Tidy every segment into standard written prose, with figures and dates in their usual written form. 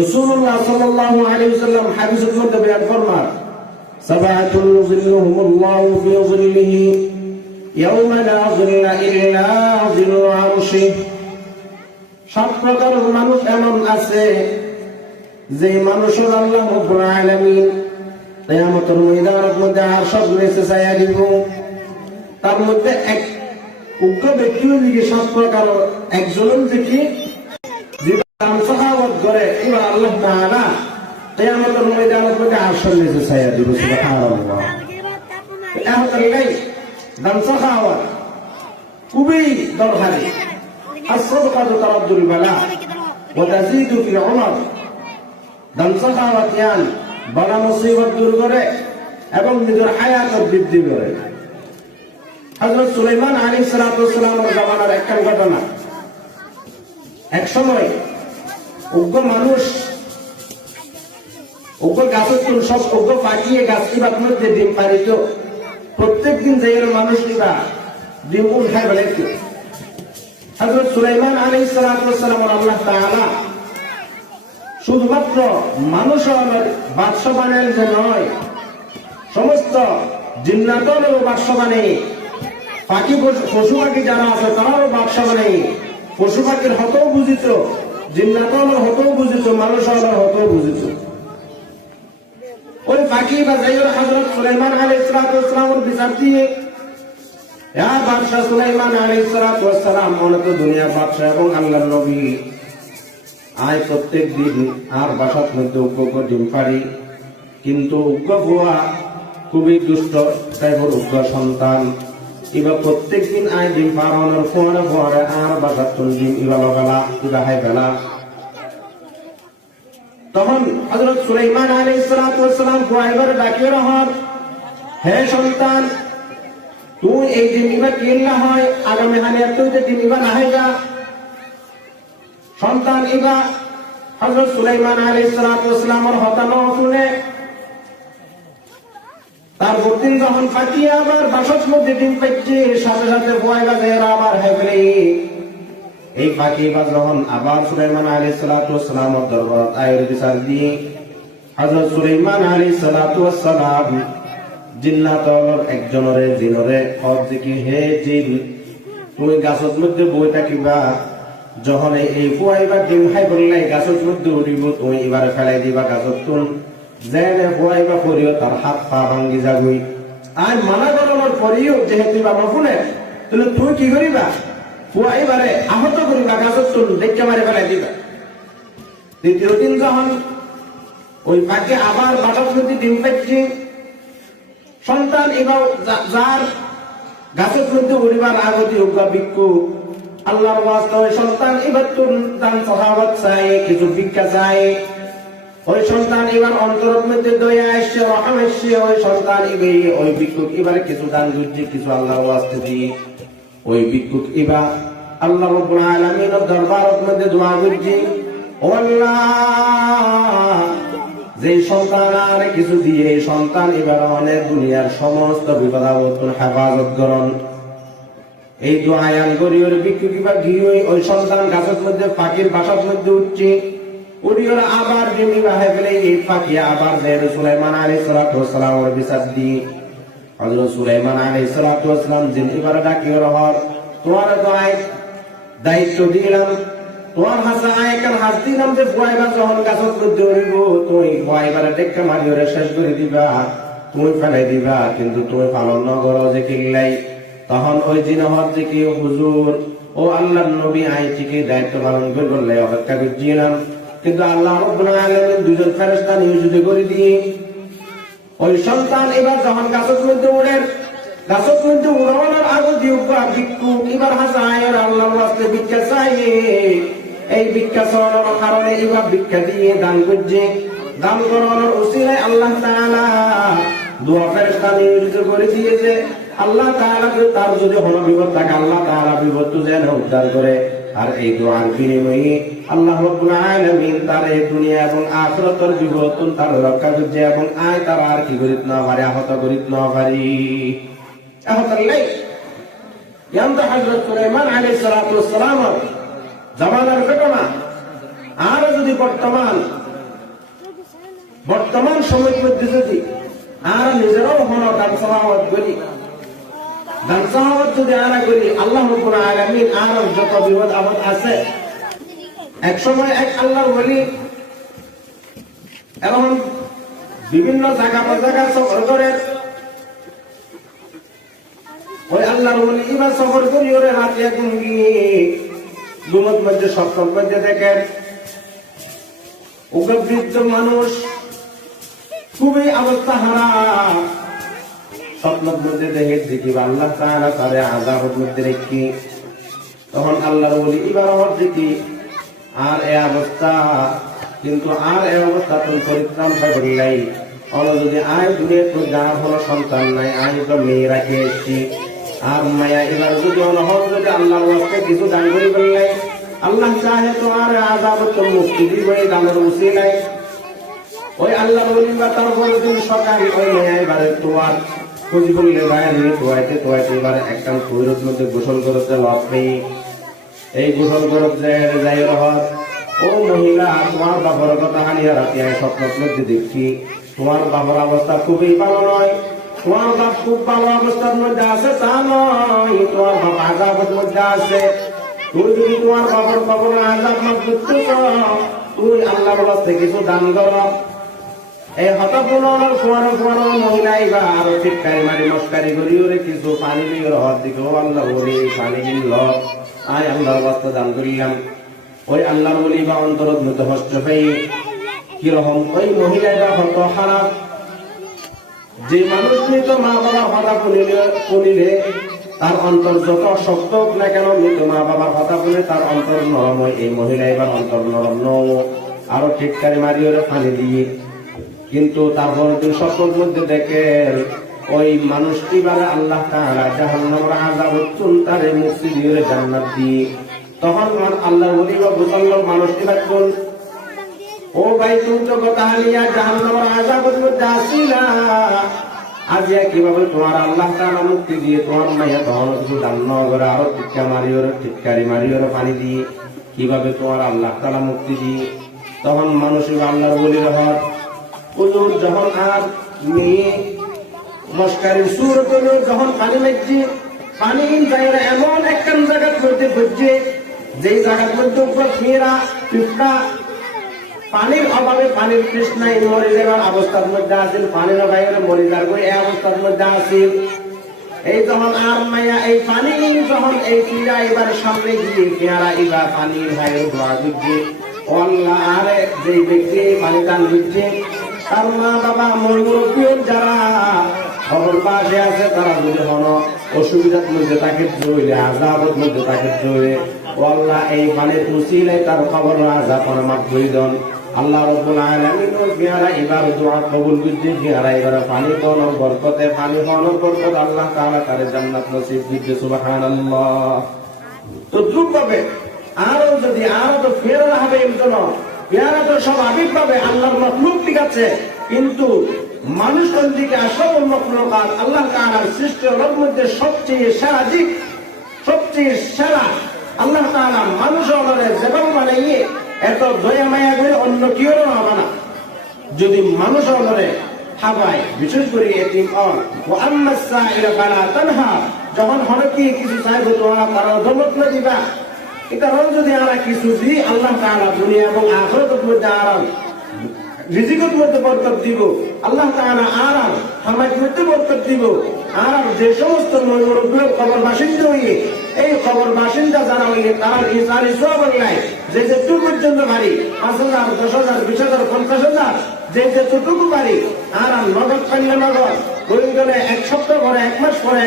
রাসূলুল্লাহ সাল্লাল্লাহু আলাইহি ওয়াসাল্লাম হাদিসের মধ্যে বয়ান ফরমান, সাবাতুল যিল্লুহুমুল্লাহু ফি যিল্লিহি ইয়াওমা লা যিল্লা ইল্লা যিল্লু আরশিহি। 7 প্রকারের মানুষ এমন আছে যে মানুষের আল্লাহ রাব্বুল আলামিন কিয়ামতের ময়দানের মধ্যে আরশের নিচে ছায়া দিব। তার মধ্যে এক উগ্র ব্যক্তি হইলে 7 প্রকার একজনের দেখি সাহাবত করে এবার আল্লাহ তাআলা কিয়ামতের ময়দানের মধ্যে আরশের নিচে ছায়া দিব। সুবহানাল্লাহ। এখন এই দান সাহাবত খুবই দরকারি। as-sadaqatu taraddul bala wa tazidu fil umar। দান সাহাবত ইয়ান বলা মুসিবত দূর করে এবং নিজের হায়াত বৃদ্ধি করে। হযরত সুলাইমান আলাইহিস সালাতু ওয়াস সালামের জামানার একটা ঘটনা। এক সময় উগ্র মানুষ উগ্র গাছের তুল সব উগ্র পাকিয়ে গাছ কিবার মধ্যে ডিম পারিত। প্রত্যেক দিন যাই মানুষ কিবা ডিম উঠায় বেড়াইত। হযরত সুলাইমান আলাইহিস সালাতু ওয়াস সালাম আল্লাহ তাআলা শুধুমাত্র মানুষ বাদশা বানাইল যে নয়, সমস্ত জিন্নাতেরও বাদশা বানাই, পাখি পশু পাখি যারা আছে তারাও বাদশা বানাই। পশু পাখির হতেও বুঝিত, জিন্নাতের হতেও বুঝিত, মানুষের হতেও বুঝিত। ওই পাখি বা যাইর হযরত সুলাইমান আলাইহিস সালাতু ওয়াস সালামের বিচার দিয়ে, ইয়া বাদশা সুলাইমান আলাইহিস সালাতু ওয়াস সালাম মনে তো দুনিয়ার বাদশা এবং আল্লাহর নবী, আয় প্রত্যেক দিন আর বাসার মধ্যে উগ্র ডিম পারি, কিন্তু উগ্র বুয়া খুবই দুষ্ট টাইপের উগ্র সন্তান। এবার প্রত্যেক দিন আয় ডিম পারানোর ফোয়ারে ফোয়ারে আর বাসার তুল ডিম ইবালো বেলা ইবা হাই বেলা। তখন হযরত সুলাইমান আলাইহিস সালাতু ওয়াস সালাম ফুয়াইবার ডাকিয়ে রহর, হে সন্তান, তুই এই ডিম ইবা কিল্লা হয় আগামী হানি তুই যে ডিম ইবা না হয়গা। সন্তান ইবা হযরত সুলাইমান আলাইহিস সালাতু ওয়াস সালামের হতানো শুনে তার দিন যখন পাঠিয়ে আবার বাসার মধ্যে ডিম পাইছে, সাথে সাথে ফুয়াইবা যাইরা আবার হাই ফেলে। এই পাখি বা যখন আবার সুলাইমান আলাইহিস সালাতু ওয়াস সালামের দরবারে আয়ের বিচার দিয়ে হযরত সুলাইমান আলাইহিস সালাতু ওয়াস সালাম জিন্নাতের একজনরে জিনরে কব দেখি, হে জিন, তুমি গাছের মধ্যে বই থাকিবা, যখন এই ফুয়াইবা ডিম খাই বললে গাছের মধ্যে উঠিব, তুমি এবারে ফেলাই দিবা গাছের তুল, যেনে ফুয়াইবা করিও তার হাত পা ভাঙ্গি যাবই। আর মানা করানোর পরেও যেহেতু বাবা শুনে, তাহলে তুই কি করিবা, ফুয়াইবারে আহত করিবা, গাছের তুল দেখে মারে ফেলাই দিবা। দ্বিতীয় দিন যখন ওই পাখি আবার বাসার মধ্যে ডিম পাচ্ছি, সন্তান এবার যার গাছের মধ্যে উড়িবার আগতি হোক ভিক্ষু আল্লাহর ওয়াস্তে ওই সন্তান এবার তোর দান সাহাবত চাই, কিছু ভিক্ষা চাই। ওই সন্তান এবার অন্তরের মধ্যে দয়া আসছে, রহম আসছে। ওই সন্তান এবার ওই ভিক্ষুক এবারে কিছু দান করছে, কিছু আল্লাহর ওয়াস্তে দিয়ে ওই ভিক্ষুক এবার আল্লাহ রাব্বুল আলামিনের দরবারের মধ্যে দোয়া করছে, ও আল্লাহ, যে সন্তান আর কিছু দিয়ে সন্তান এবার অনেক দুনিয়ার সমস্ত বিপদ আপদ হেফাজত করুন। এই দোয়ায়ান গরিবের ভিক্ষুক এবার গিয়ে ওই সন্তান গাছের মধ্যে পাখির বাসার মধ্যে উঠছে, উড়িয়ে আবার ডিমি বাহে ফেলে এই পাখি আবার সুলাইমান আলাইহিস সালাতু ওয়াস সালামের বিচার দিয়ে হযরত সুলাইমান আলাইহিস সালাতু ওয়াস সালাম জিন এবার ডাকিয়ে রহর, তোমার দোয়ায় দায়িত্ব দিলাম, তোমার হাসা আয়কার হাস দিলাম যে ফুয়াইবা যখন গাছের মধ্যে উড়িব, তুমি ফুয়াইবারে টেক্কা মারিয়ে শেষ করে দিবা, তুমি ফেলাই দিবা, কিন্তু তুমি পালন ন করো যে কিল্লাই। তখন ওই জিনহর থেকে, হুজুর ও আল্লাহর নবী, আই থেকে দায়িত্ব পালন করে বললে অপেক্ষা করছিলাম, কিন্তু আল্লাহ রাব্বুল আলামিন দুজন ফেরেশতা নিয়োজিত করে দিয়ে ওই সন্তান এবার যখন গাছের মধ্যে উড়ে, গাছের মধ্যে উড়ানোর আগে দিয়ে ভিক্ষু এবার হাসায়ের আল্লাহর ওয়াস্তে ভিক্ষা চাই। এই ভিক্ষা চাওয়ার কারণে এবার ভিক্ষা দিয়ে দান করছে। দান করানোর উসিলায় আল্লাহ তাআলা দোয়া ফেরেশতা নিয়োজিত করে দিয়েছে। আল্লাহ তাআলা তার যদি কোনো বিপদ থাকে, আল্লাহ তাআলা বিপদ যেন উদ্ধার করে। আর এই দোয়ার বিনিময়ে আল্লাহ রাব্বুল আলামিন তার এই দুনিয়া এবং আখিরাতের বিপদ তার রক্ষা করছে এবং আয় তার আর কি করিত না পারে, আহত করিত না পারি। আহত নাই ইয়ান্ত হযরত সুলাইমান আলাইহিস সালাতু ওয়াস সালাম জামানার ঘটনা। আর যদি বর্তমান বর্তমান সময়ের মধ্যে যদি আর নিজেরাও হলো দান সাহাওয়াত করি, দান সাহাওয়াত যদি আনা করি, আল্লাহ রাব্বুল আলামিন আর যত বিপদ আপদ আছে, এক সময় এক আল্লাহর ওলি এবং বিভিন্ন জায়গা সফর করে, ওই আল্লাহর ওলি এবার সফর করি ওরে হাতিয়া গুঙ্গি গুমত মধ্যে সপ্তম মধ্যে দেখেন বৃদ্ধ মানুষ খুবই অবস্থা হারা, স্বপ্নের মধ্যে দেখে দেখিবা আল্লাহ তাআলা তারে আযাবের মধ্যে রেখে, তখন আল্লাহর ওলি এবার হর দেখি আর এই অবস্থা, কিন্তু আর এই অবস্থা তুমি পরিত্রাণ পাবেন নাই। যদি আয় দূরে তো যা হলো সন্তান নাই, আয় তো মেয়ে রাখে এসছি আর মায়া এবার যদি অনহর যদি আল্লাহর ওয়াস্তে কিছু দান করি বললে আল্লাহ চাহে তোমার আযাব তো মুক্তি দিবে দানের উসিলাই। ওই আল্লাহর ওলি বা তার বলে দিন সকালে ওই মায়া এবারে তোমার খুঁজি বললে গায়ে নিয়ে তোয়াইতে এবার একটা কুইরত মধ্যে গোসল করতে লাভ নেই। এই গোসল করতে যাই রহত ও মহিলা তোমার বাবার কথা হানিয়া রাতে স্বপ্নের মধ্যে দেখি তোমার বাবার অবস্থা খুবই ভালো নয়, তোমার বাপ খুব ভালো অবস্থার মধ্যে আছে তা নয়, তোমার বাপ আযাবের মধ্যে আছে। তুই যদি তোমার বাবার কবরে আযাব মাফ করতে চাও, তুই আল্লাহর কাছে কিছু দান কর। এই হতপূর্ণ ফুয়ানো মহিলা এবার আরো চিৎকারি মারি মস্কারি করি ওরে কিছু পানি দিয়ে রহত দিকে ও আল্লাহ বলি পানি কিনল আয় আল্লাহর কাছে দান করিলাম। ওই আল্লাহর বলি বা অন্তরত মতো হস্ত পেয়ে কিরকম ওই মহিলাটা হত খারাপ, যে মানুষ মৃত মা বাবার কথা বলিলে তার অন্তর যত শক্ত হোক না কেন, মৃত মা বাবার কথা বলে তার অন্তর নরম হয়। এই মহিলা এবার অন্তর নরম আরো ঠিককারি মারি ওরে পানি দিয়ে, কিন্তু তারপর স্বপ্নের মধ্যে দেখে ওই মানুষটি বারে আল্লাহ তাআলা জাহান্নামের আযাব তারে মুক্তি দিয়ে জান্নাত দিয়ে। তখন আল্লাহ ওলি বা মুসলমান মানুষটি বল ও ভাই তুমি তো কথা হানিয়া জাহান্নামের আযাবের মধ্যে আসিলা, আজ কিভাবে তোমার আল্লাহ তাআলা মুক্তি দিয়ে তোমার মাইয়া তখন কিছু দান করে আরো টিটকারি মারি ওর পানি দিয়ে কিভাবে তোমার আল্লাহ তাআলা মুক্তি দিয়ে। তখন মানুষ আল্লাহর ওলি রহত হুজুর যখন আর মেয়ে মস্কারির সুর করল যখন পানি লাগছে, পানি জায়গা এমন একখান জায়গার মধ্যে ঘুরছে যে জায়গার মধ্যে উপর মেয়েরা তৃষ্ণা পানির অভাবে পানির তৃষ্ণায় মরে যাওয়ার অবস্থার মধ্যে আসেন, পানির অভাবে মরে যাওয়ার করে এই অবস্থার মধ্যে আসেন। এই যখন আর মায়া এই পানি যখন এই পীড়া এবার সামনে গিয়ে পেয়ারা এবার পানির ভাইয়ের ধোয়া দিচ্ছে, আল্লাহ আরে যে ব্যক্তি পানি দান দিচ্ছে তার মা বাবা মুরব্বী যারা খবর পাশে আছে তারা যদি হন অসুবিধার মধ্যে তাকে জইলে আযাবের মধ্যে তাকে জইলে আল্লাহ এই পানির উসিলায় তার খবর আযাব মাফ করে দেন। আল্লাহ রাব্বুল আলামিন বিয়ারা এবার দোয়া কবুল করতে বিয়ারা এবার পানি কোন বরকতে পানি কোন বরকত আল্লাহ তাআলা তার জান্নাত নসিব দিতে সুবহানাল্লাহ। তো দ্রুত পাবে আরো যদি আরো তো ফেরা হবে একজন পেয়ারা তো স্বাভাবিক ভাবে আল্লাহর মাখলুক ঠিক আছে, কিন্তু মানুষের দিকে আসল মখলুকাত আল্লাহ তাআলার সৃষ্টির মধ্যে সবচেয়ে সেরা দিক, সবচেয়ে সেরা আল্লাহ তাআলা মানুষ হলে যেমন বানাইয়ে এত দয়া মায়া করে অন্য কেউ হবে না। যদি মানুষ হলে হাবায় বিশেষ করে এতিম হন ও আম্মাস সাইরা ফালা তানহা, যখন হলে কি কিছু চাইবো তোমরা তারা ধমক না দিবা। এটা যদি আমরা কিছু দিই আল্লাহ তাআলা দুনিয়া এবং আখিরাতের মধ্যে আরাম রিজিকের মধ্যে বরকত দিব, আল্লাহ তাআলা আরাম হামায়ের মধ্যে বরকত দিব। আর যে সমস্ত মুরব্বীর কবর বাসিন্দা হইয়ে এই কবর বাসিন্দা যারা হইলে তারা ইসারি সওয়াব নাই, যে যেটুকু পর্যন্ত পারি ৫,০০০ ১০,০০০ ২০,০০০ ৫০,০০০ যে যেটুকু পারি আরাম নগদ পাইলে নগদ প্রয়োজনে এক সপ্তাহ পরে এক মাস পরে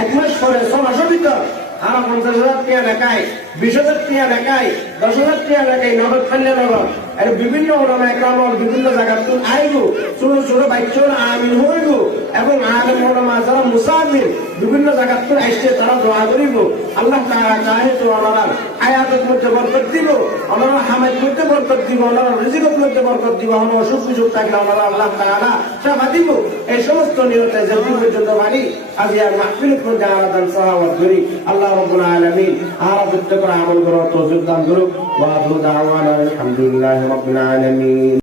এক মাস পরে ৬ মাসের ভিতর আর ৫০,০০০ টাকা লেখায় ২০,০০০ টাকা লেখায় ১০,০০০ টাকা লেখায় নগদ ফাইলে নগদ। আর বিভিন্ন ওলামা একরাম বিভিন্ন জায়গা তুল আইব ছোট ছোট বাচ্চারা আমিন হইব এবং আলেম ওলামা যারা মুসাফির বিভিন্ন জায়গা তুল আসছে তারা দোয়া করিব। আল্লাহ তাআলা চাহে তো ওনারা হায়াতের মধ্যে বরকত দিব, ওনারা হামায়ের মধ্যে বরকত দিব, ওনারা রিজিকের মধ্যে বরকত দিব, ওনারা অসুখ বিসুখ থাকলে ওনারা আল্লাহ তাআলা সেবা দিব। এই সমস্ত নিয়তে যে পর্যন্ত পারি আজ আর মাহফিলের মধ্যে আরাধন সাহাওয়াত করি। আল্লাহ রাব্বুল আলামিন আরাধনা করে আমল করার তৌফিক দান করুক। ওয়া আখিরু দাওয়ানা আলহামদুলিল্লাহি রাব্বিল আলামিন।